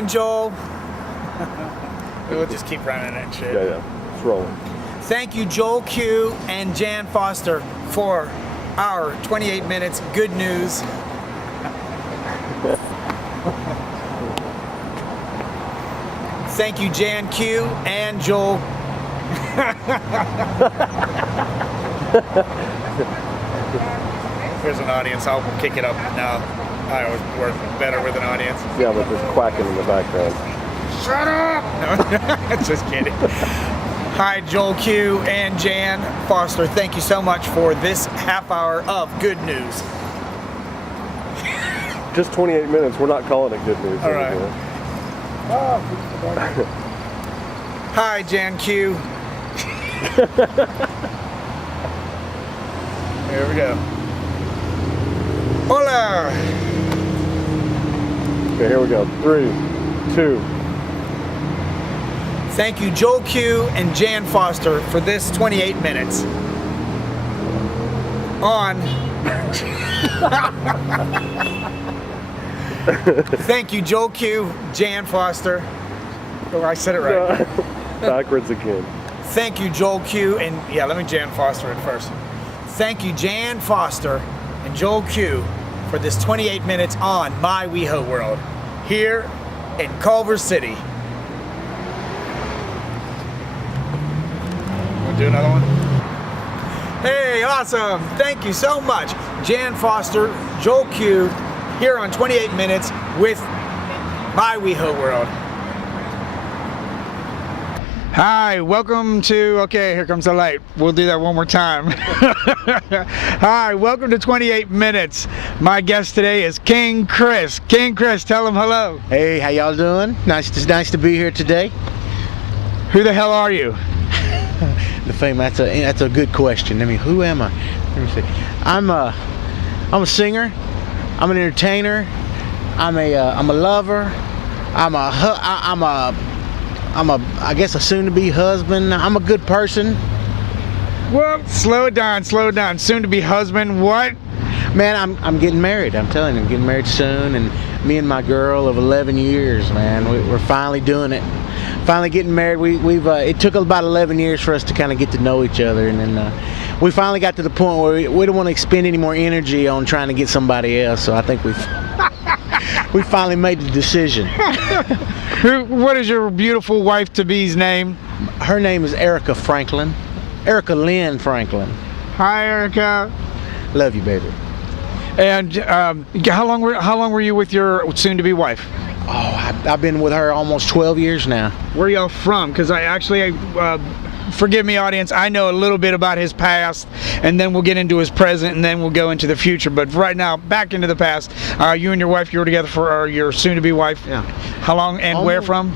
and Joel. We'll just keep running it and shit. Yeah, it's rolling. Thank you, Joel Q and Jan Foster, for our 28 minutes good news. Thank you, Jan Q and Joel. Here's an audience. I'll kick it up now. I always work better with an audience. Yeah, but there's quacking in the background. Shut up! No, just kidding. Hi, Joel Q and Jan Foster. Thank you so much for this half hour of good news. Just 28 minutes. We're not calling it good news. All right. Hi, Jan Q. Here we go. Hola! Okay, here we go. 3, 2. Thank you, Joel Q and Jan Foster, for this 28 minutes on. Thank you, Joel Q, Jan Foster. Oh, I said it right. Backwards again. Thank you, Joel Q, and yeah, let me Jan Foster it first. Thank you, Jan Foster and Joel Q, for this 28 minutes on My WeHo World here in Culver City. Want to do another one? Hey, awesome. Thank you so much, Jan Foster, Joel Q, here on 28 Minutes with My WeHo World. Hi, welcome to, okay, here comes the light. We'll do that one more time. Hi, welcome to 28 Minutes. My guest today is King Chris. King Chris, tell him hello. Hey, how y'all doing? Nice to be here today. Who the hell are you? The fame, that's a good question. I mean, who am I? Let me see. I'm a singer. I'm an entertainer. I'm a lover. I guess a soon-to-be husband. I'm a good person. Well, slow it down. Soon-to-be husband, what? Man, I'm getting married. I'm telling you, I'm getting married soon, and me and my girl of 11 years, man, we're finally doing it. Finally getting married. We've it took about 11 years for us to kind of get to know each other, and then we finally got to the point where we don't want to expend any more energy on trying to get somebody else. So I think we finally made the decision. What is your beautiful wife-to-be's name? Her name is Erica Franklin. Erica Lynn Franklin. Hi, Erica. Love you, baby. And how long were you with your soon-to-be wife? Oh, I've been with her almost 12 years now. Where are y'all from? Because I forgive me, audience, I know a little bit about his past, and then we'll get into his present, and then we'll go into the future. But right now, back into the past. You and your wife, you were together for your soon-to-be wife? Yeah. How long and where from?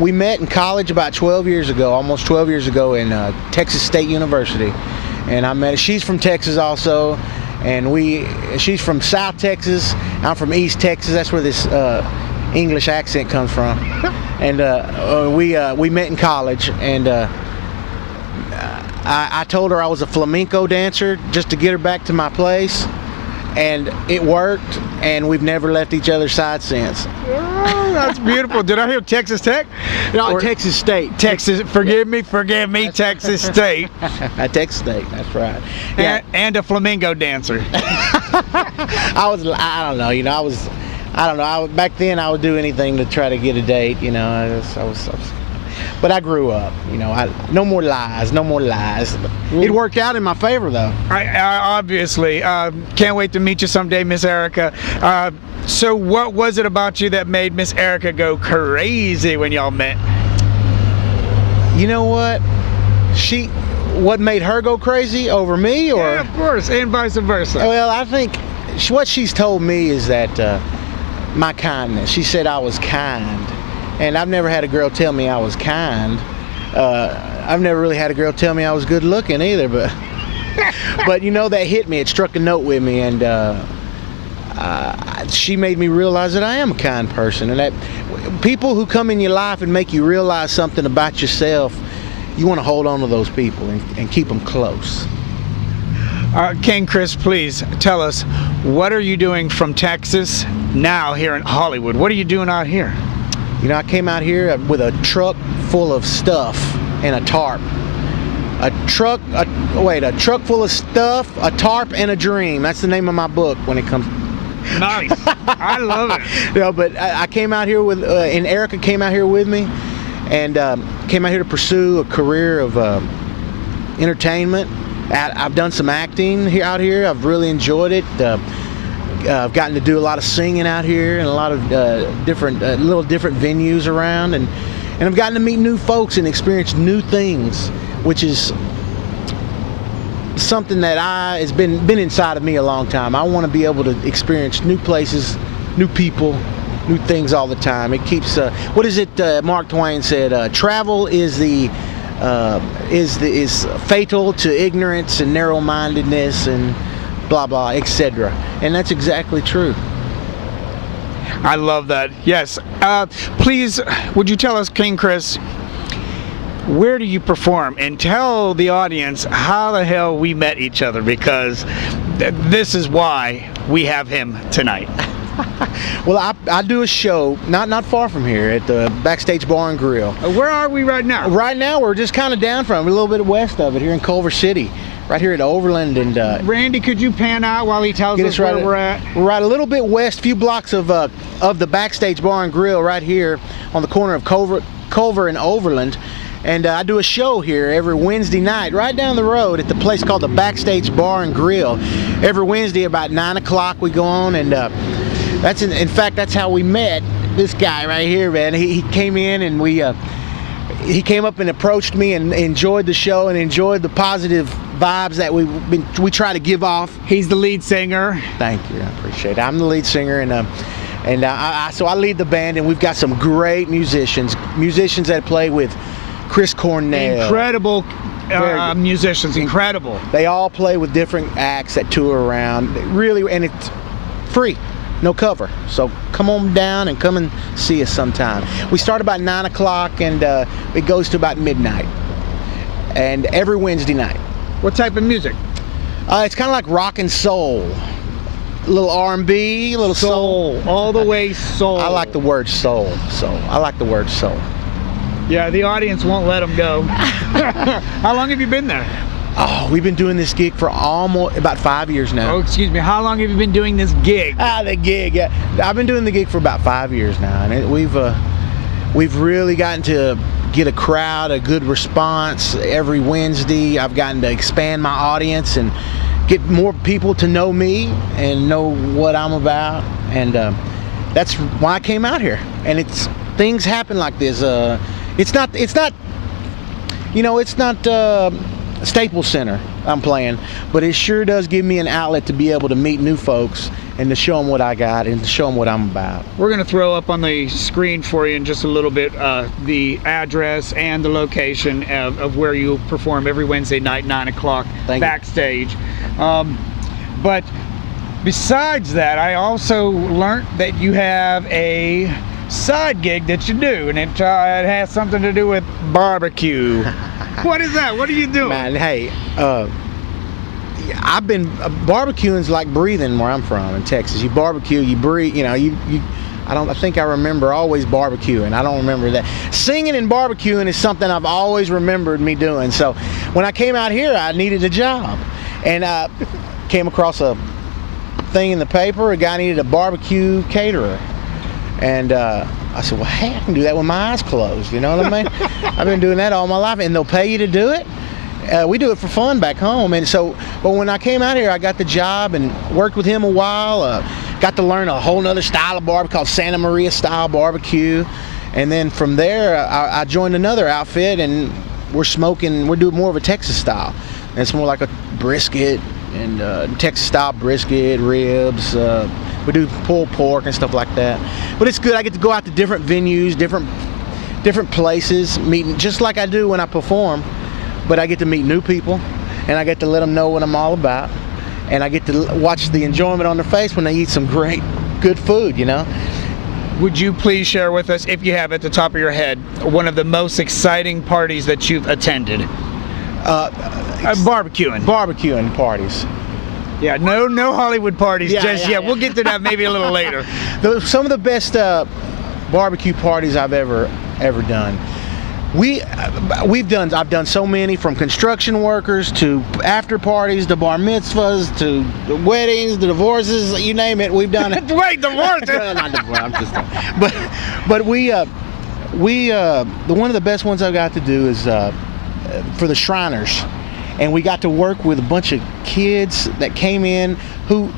We met in college about 12 years ago, almost 12 years ago in Texas State University. And I met her. She's from Texas also, and she's from South Texas. I'm from East Texas. That's where this English accent comes from. And we met in college, and I told her I was a flamenco dancer just to get her back to my place, and it worked, and we've never left each other's side since. Oh, that's beautiful. Did I hear Texas Tech? No, Texas State. Forgive me, Texas State. Texas State, that's right. Yeah. And a flamingo dancer. I don't know, back then I would do anything to try to get a date, you know. But I grew up, you know. No more lies. It worked out in my favor, though. I obviously can't wait to meet you someday, Miss Erica. So what was it about you that made Miss Erica go crazy when y'all met? You know what? What made her go crazy over me, or? Yeah, of course, and vice versa. Well, I think what she's told me is that my kindness. She said I was kind. And I've never had a girl tell me I was kind. I've never really had a girl tell me I was good looking either, but you know, that hit me. It struck a note with me, and she made me realize that I am a kind person, and that people who come in your life and make you realize something about yourself, you want to hold on to those people and keep them close. King Chris, please tell us, what are you doing from Texas now here in Hollywood? What are you doing out here? You know, I came out here with a truck full of stuff and a tarp. A truck full of stuff, a tarp, and a dream. That's the name of my book when it comes. Nice. I love it. You know, but I came out here with, and Erica came out here with me, and came out here to pursue a career of entertainment. I've done some acting out here. I've really enjoyed it. I've gotten to do a lot of singing out here and a lot of different venues around, and I've gotten to meet new folks and experience new things, which is something that has been inside of me a long time. I want to be able to experience new places, new people, new things all the time. It keeps what is it? Mark Twain said, "Travel is fatal to ignorance and narrow-mindedness and blah blah, etc." And that's exactly true. I love that. Yes. Please, would you tell us, King Chris, where do you perform? And tell the audience how the hell we met each other, because this is why we have him tonight. Well, I do a show not far from here at the Backstage Bar and Grill. Where are we right now? Right now, we're just kind of down from it, a little bit west of it, here in Culver City, right here at Overland. And Randy, could you pan out while he tells us where we're at? We're right a little bit west, a few blocks of the Backstage Bar and Grill, right here on the corner of Culver and Overland. And I do a show here every Wednesday night, right down the road at the place called the Backstage Bar and Grill. Every Wednesday about 9 o'clock we go on, and in fact that's how we met. This guy right here, man. He came in and he came up and approached me and enjoyed the show and enjoyed the positive vibes that we try to give off. He's the lead singer. Thank you, I appreciate it. I'm the lead singer, and so I lead the band, and we've got some great musicians that play with Chris Cornell. Incredible musicians, incredible. They all play with different acts that tour around. Really, and it's free, no cover. So come on down and come and see us sometime. We start about 9 o'clock, and it goes to about midnight. And every Wednesday night. What type of music? It's kind of like rock and soul. A little R&B, a little soul. All the way soul. I like the word soul. I like the word soul. Yeah, the audience won't let them go. How long have you been there? Oh, we've been doing this gig for almost about 5 years now. Oh, excuse me. How long have you been doing this gig? The gig. Yeah, I've been doing the gig for about 5 years now, and we've really gotten to get a crowd, a good response every Wednesday. I've gotten to expand my audience and get more people to know me and know what I'm about, and that's why I came out here. And things happen like this. It's not Staples Center I'm playing, but it sure does give me an outlet to be able to meet new folks and to show them what I got and to show them what I'm about. We're going to throw up on the screen for you in just a little bit the address and the location of where you perform every Wednesday night, 9 o'clock, backstage. But besides that, I also learned that you have a side gig that you do, and it has something to do with barbecue. What is that? What are you doing? Man, hey, I've been barbecuing's like breathing where I'm from in Texas. You barbecue, you breathe. You know, I think I remember always barbecuing. I don't remember that. Singing and barbecuing is something I've always remembered me doing. So when I came out here, I needed a job, and I came across a thing in the paper. A guy needed a barbecue caterer. And I said, well, hey, I can do that with my eyes closed. You know what I mean? I've been doing that all my life, and they'll pay you to do it. We do it for fun back home. And so, but when I came out here, I got the job and worked with him a while. Got to learn a whole nother style of barbecue called Santa Maria style barbecue. And then from there, I joined another outfit, and we're doing more of a Texas style. And it's more like a brisket and Texas style brisket, ribs. We do pulled pork and stuff like that. But it's good. I get to go out to different venues, different places, meeting just like I do when I perform. But I get to meet new people, and I get to let them know what I'm all about. And I get to watch the enjoyment on their face when they eat some great, good food, you know. Would you please share with us, if you have at the top of your head, one of the most exciting parties that you've attended? Barbecuing parties. Yeah, no Hollywood parties just yet. We'll get to that maybe a little later. Some of the barbecue parties I've ever done. I've done so many, from construction workers to after parties to bar mitzvahs to weddings to divorces, you name it, we've done it. Wait, divorces? Not divorce, I'm just but we one of the best ones I got to do is for the Shriners, and we got to work with a bunch of kids that came in who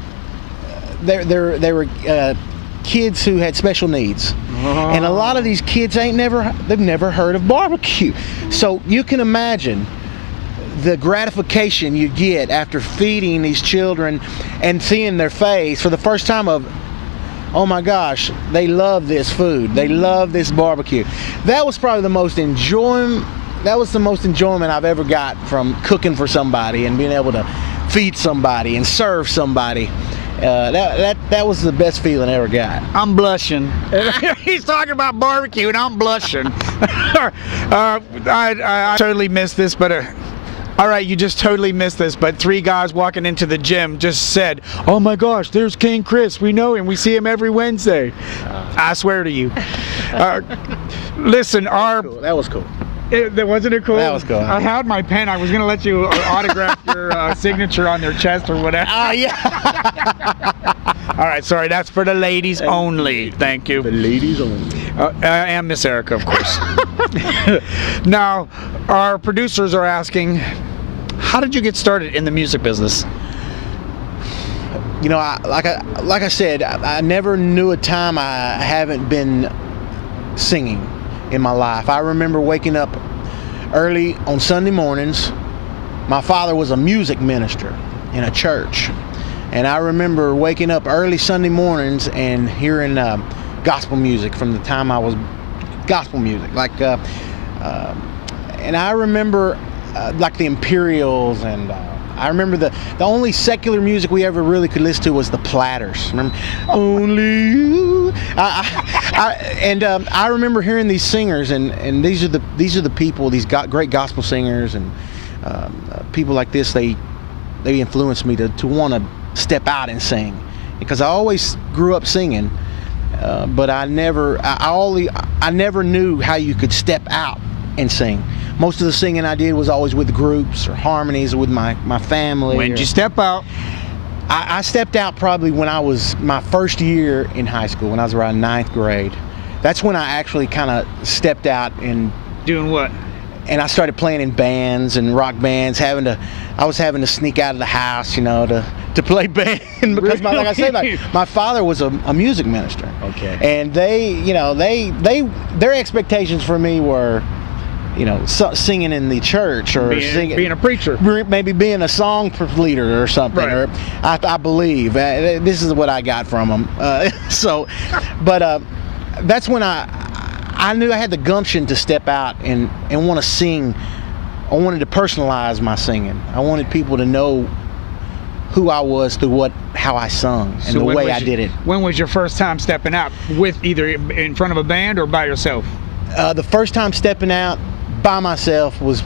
they were kids who had special needs. And a lot of these kids they've never heard of barbecue. So you can imagine the gratification you get after feeding these children and seeing their face for the first time of, oh my gosh, they love this food. They love this barbecue. That was probably the most enjoyment I've ever got from cooking for somebody and being able to feed somebody and serve somebody. That was the best feeling I ever got. I'm blushing. He's talking about barbecue and I'm blushing. I totally missed this, but all right, you just totally missed this, but 3 guys walking into the gym just said, oh my gosh, there's King Chris. We know him. We see him every Wednesday. I swear to you. Listen, that was cool. Wasn't it cool? That was cool. I had my pen. I was going to let you autograph your signature on their chest or whatever. Oh, yeah. All right, sorry. That's for the ladies only. Thank you. The ladies only. And Miss Erica, of course. Now, our producers are asking, how did you get started in the music business? You know, like I said, I never knew a time I haven't been singing in my life. I remember waking up early on Sunday mornings. My father was a music minister in a church, and I remember waking up early Sunday mornings and hearing gospel music from the time I was gospel music, and I remember like the Imperials, and I remember the only secular music we ever really could listen to was the Platters. Remember, only you. I remember hearing these singers, and these are the people, these great gospel singers, and people like this. They influenced me to want to step out and sing, because I always grew up singing, but I never knew how you could step out and sing. Most of the singing I did was always with groups or harmonies or with my family. When did you step out? I stepped out probably when I was my first year in high school, when I was around 9th grade. That's when I actually kind of stepped out and... Doing what? And I started playing in bands and rock bands. I was having to sneak out of the house, you know, to play band, because like I said, my father was a music minister. Okay. And their expectations for me were, you know, singing in the church, or being a preacher, maybe being a song leader or something. Right. Or I believe this is what I got from them. That's when I knew I had the gumption to step out and want to sing. I wanted to personalize my singing. I wanted people to know who I was through how I sung and the way I did it. When was your first time stepping out, with either in front of a band or by yourself? The first time stepping out by myself was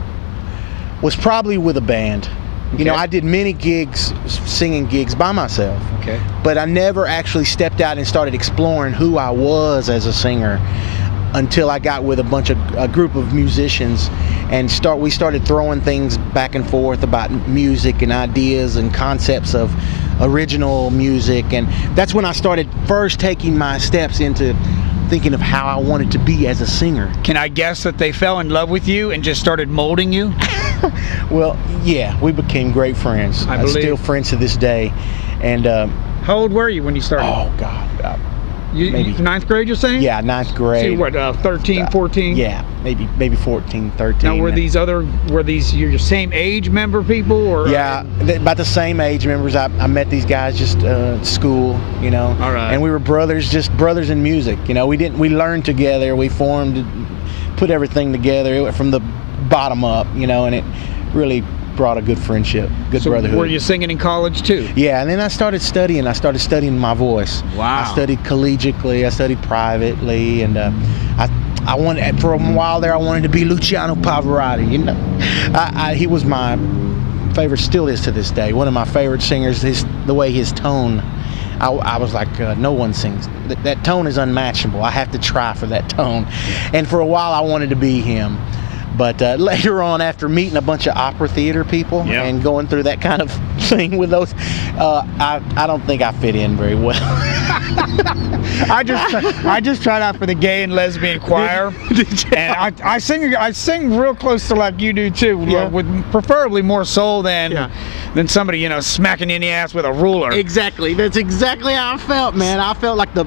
probably with a band. Okay. You know, I did many gigs, singing gigs by myself. Okay. But I never actually stepped out and started exploring who I was as a singer until I got with a group of musicians, and we started throwing things back and forth about music and ideas and concepts of original music, and that's when I started first taking my steps into thinking of how I wanted to be as a singer. Can I guess that they fell in love with you and just started molding you? Well, yeah, we became great friends. I believe. Still friends to this day. And how old were you when you started? Oh God, maybe 9th grade, you're saying? Yeah, 9th grade. So what, 13, 14? Yeah, maybe 14, 13. Now, were these your same age member people, or? Yeah, about the same age members. I met these guys just at school, you know. All right. And we were brothers in music. You know, we learned together. We formed, put everything together from the bottom up, you know, and it really brought a good friendship, good brotherhood. Were you singing in college too? Yeah, and then I started studying my voice. Wow. I studied collegiately, I studied privately, and I wanted, for a while there, I wanted to be Luciano Pavarotti, you know. He was my favorite, still is to this day, one of my favorite singers. The way his tone I was like, no one sings. That tone is unmatchable. I have to try for that tone. And for a while, I wanted to be him. But later on, after meeting a bunch of opera theater people and going through that kind of thing with those, I don't think I fit in very well. I just tried out for the gay and lesbian choir, and I sing real close to like you do too, with preferably more soul than somebody smacking you in the ass with a ruler. Exactly. That's exactly how I felt, man. I felt like the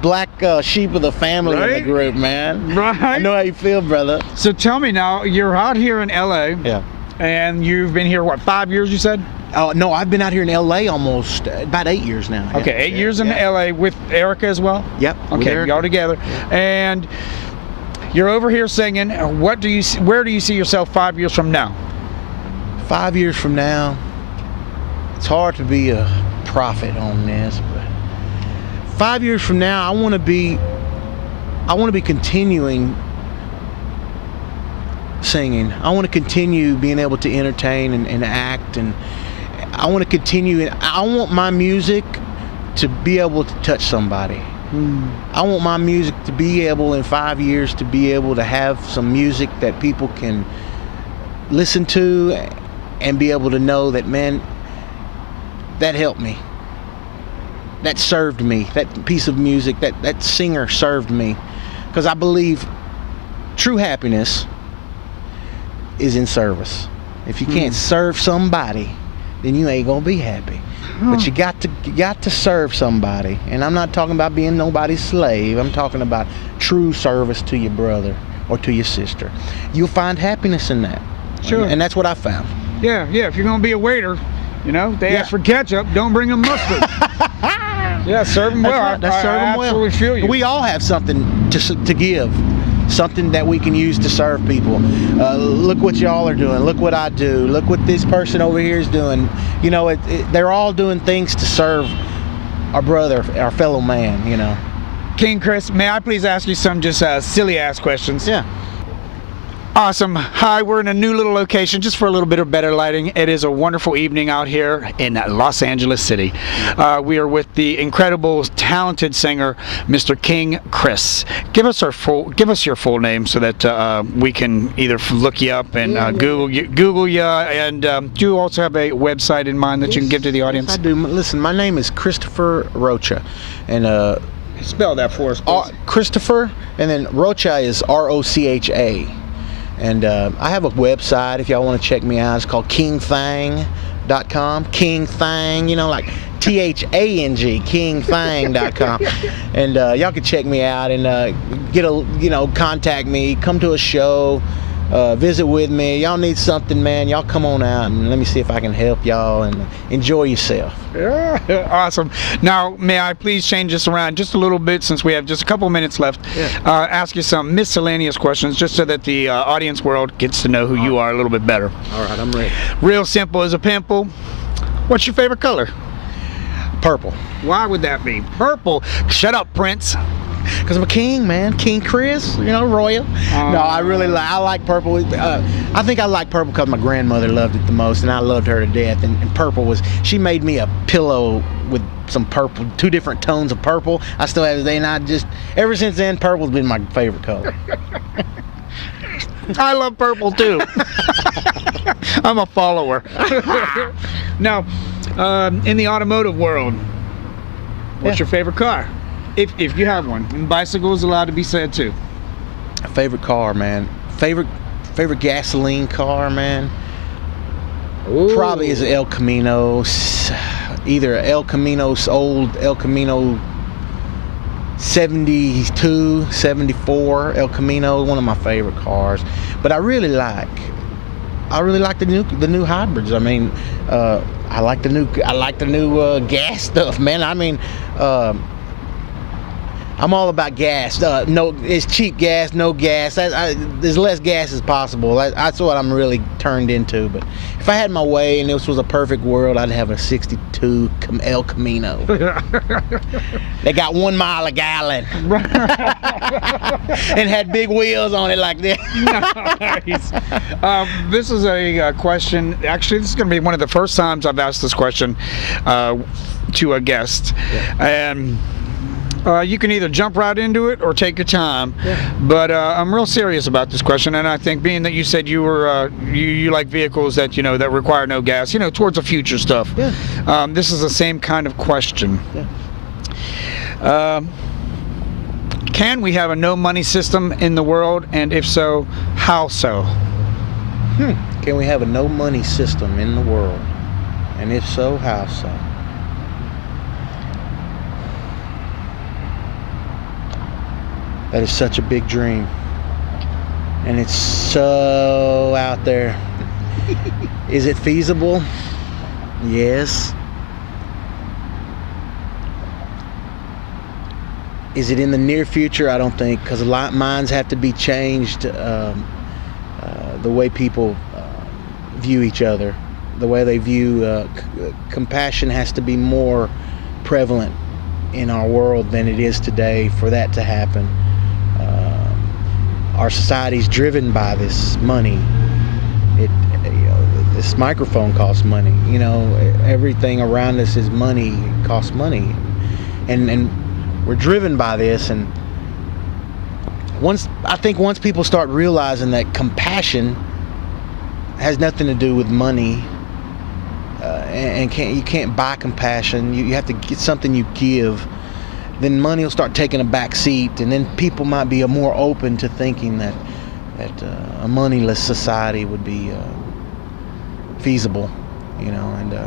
black sheep of the family in the group, man. Right. I know how you feel, brother. So tell me now, you're out here in LA. Yeah. And you've been here, what, 5 years, you said? Oh, no, I've been out here in LA almost about 8 years now. Okay, 8 years in LA with Erica as well? Yep. Okay, y'all together. Yeah. And you're over here singing. Where do you see yourself 5 years from now? 5 years from now, it's hard to be a prophet on this, but 5 years from now, I want to be continuing singing. I want to continue being able to entertain and act, and I want to continue. I want my music to be able to touch somebody. I want my music to be able, in 5 years, to be able to have some music that people can listen to and be able to know that, man, that helped me. That served me. That piece of music, that singer served me. Because I believe true happiness is in service. If you can't serve somebody, then you ain't gonna be happy. But you got to serve somebody. And I'm not talking about being nobody's slave. I'm talking about true service to your brother or to your sister. You'll find happiness in that. Sure. And that's what I found. Yeah. If you're gonna be a waiter, they ask for ketchup, don't bring them mustard. Yeah, serve them well. Right. Serve them well. Absolutely feel you. We all have something to give, something that we can use to serve people. Look what y'all are doing. Look what I do. Look what this person over here is doing. They're all doing things to serve our brother, our fellow man. King Chris, may I please ask you some just silly ass questions? Yeah. Awesome. Hi, we're in a new little location just for a little bit of better lighting. It is a wonderful evening out here in Los Angeles City. We are with the incredible, talented singer, Mr. King Chris. Give us your full name so that we can either look you up and Google you. And do you also have a website in mind that you can give to the audience? Yes, I do. Listen, my name is Christopher Rocha, and spell that for us, please. Christopher, and then Rocha is Rocha. And I have a website if y'all want to check me out. It's called kingthang.com. Kingthang, like Thang, kingthang.com. And y'all can check me out and contact me, come to a show, visit with me. Y'all need something, man, y'all come on out and let me see if I can help y'all and enjoy yourself. Yeah, awesome. Now, may I please change this around just a little bit since we have just a couple minutes left? Yeah. Ask you some miscellaneous questions just so that the audience world gets to know who you are a little bit better. All right, I'm ready. Real simple as a pimple. What's your favorite color? Purple. Why would that be? Purple. Shut up, Prince. Because I'm a king, man. King Chris, royal. No, I like purple. I think I like purple because my grandmother loved it the most, and I loved her to death. And purple she made me a pillow with some purple, 2 different tones of purple. I still have it today, and ever since then, purple's been my favorite color. I love purple too. I'm a follower. Now, in the automotive world, what's your favorite car? If you have one, and bicycle is allowed to be said too. Favorite car, man. Favorite gasoline car, man. Ooh. Probably is El Camino. Either El Camino's old El Camino 72, 74 El Camino, one of my favorite cars. But I really like the new hybrids. I mean, I like the new gas stuff, man. I mean, I'm all about gas. No, it's cheap gas, no gas. As less gas as possible. That's what I'm really turned into. But if I had my way and this was a perfect world, I'd have a 62 El Camino. They got 1 mile a gallon. And had big wheels on it like that. Nice. This is a question. Actually, this is going to be one of the first times I've asked this question to a guest. Yeah. And you can either jump right into it or take your time. Yeah. But I'm real serious about this question, and I think being that you said you were you like vehicles that that require no gas, towards the future stuff. Yeah. This is the same kind of question. Yeah. Can we have a no money system in the world, and if so, how so? Can we have a no money system in the world, and if so, how so? That is such a big dream, and it's so out there. Is it feasible? Yes. Is it in the near future? I don't think, because minds have to be changed. The way people view each other, the way they view compassion has to be more prevalent in our world than it is today for that to happen. Our society's driven by this money. This microphone costs money. Everything around us is money. It costs money, and we're driven by this. And once people start realizing that compassion has nothing to do with money, and you can't buy compassion. You have to get something you give. Then money will start taking a back seat, and then people might be more open to thinking that a moneyless society would be feasible, and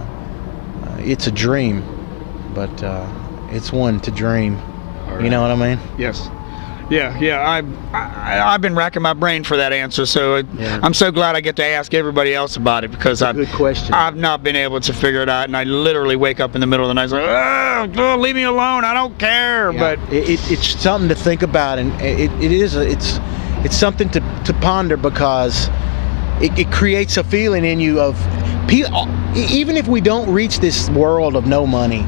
it's a dream, but it's one to dream. Right. You know what I mean? Yes. Yeah. I've been racking my brain for that answer, so I'm so glad I get to ask everybody else about it, because good question. I've not been able to figure it out, and I literally wake up in the middle of the night like, oh, leave me alone, I don't care. Yeah. But it's something to think about, and it's something to ponder, because it creates a feeling in you of even if we don't reach this world of no money,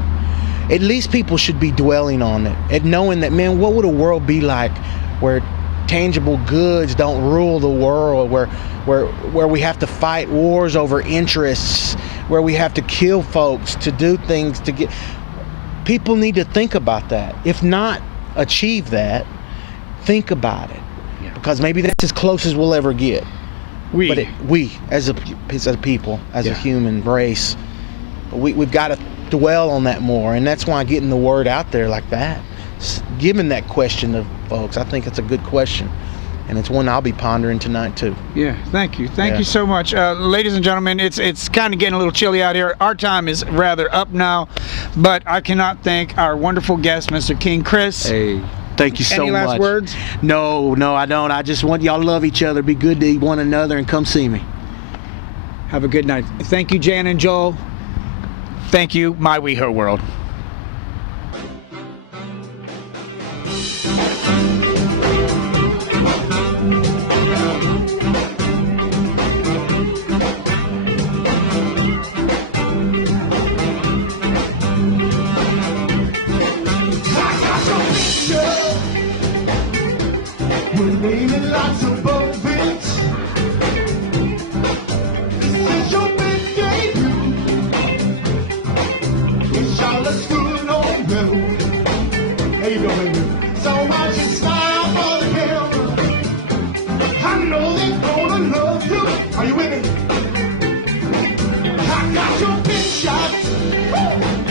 at least people should be dwelling on it and knowing that, man, what would a world be like where tangible goods don't rule the world, where we have to fight wars over interests, where we have to kill folks to do things to get. People need to think about that. If not achieve that, think about it, because maybe that's as close as we'll ever get. We as a people, as a human race, we've got to dwell on that more, and that's why getting the word out there like that, giving that question to folks, I think it's a good question, and it's one I'll be pondering tonight too. Yeah, thank you so much. Ladies and gentlemen, it's kind of getting a little chilly out here. Our time is rather up now, but I cannot thank our wonderful guest, Mr. King Chris. Hey, thank you so much. Any last words? No, I don't. I just want y'all to love each other, be good to one another, and come see me. Have a good night. Thank you, Jan and Joel. Thank you, my whhaaa world. We're naming lots of bumpings. This is your big debut. It's Charlotte's good old road. How you doing, baby? So watch and smile for the camera. I know they're gonna love you. Are you with me? I got your big shot. Woo!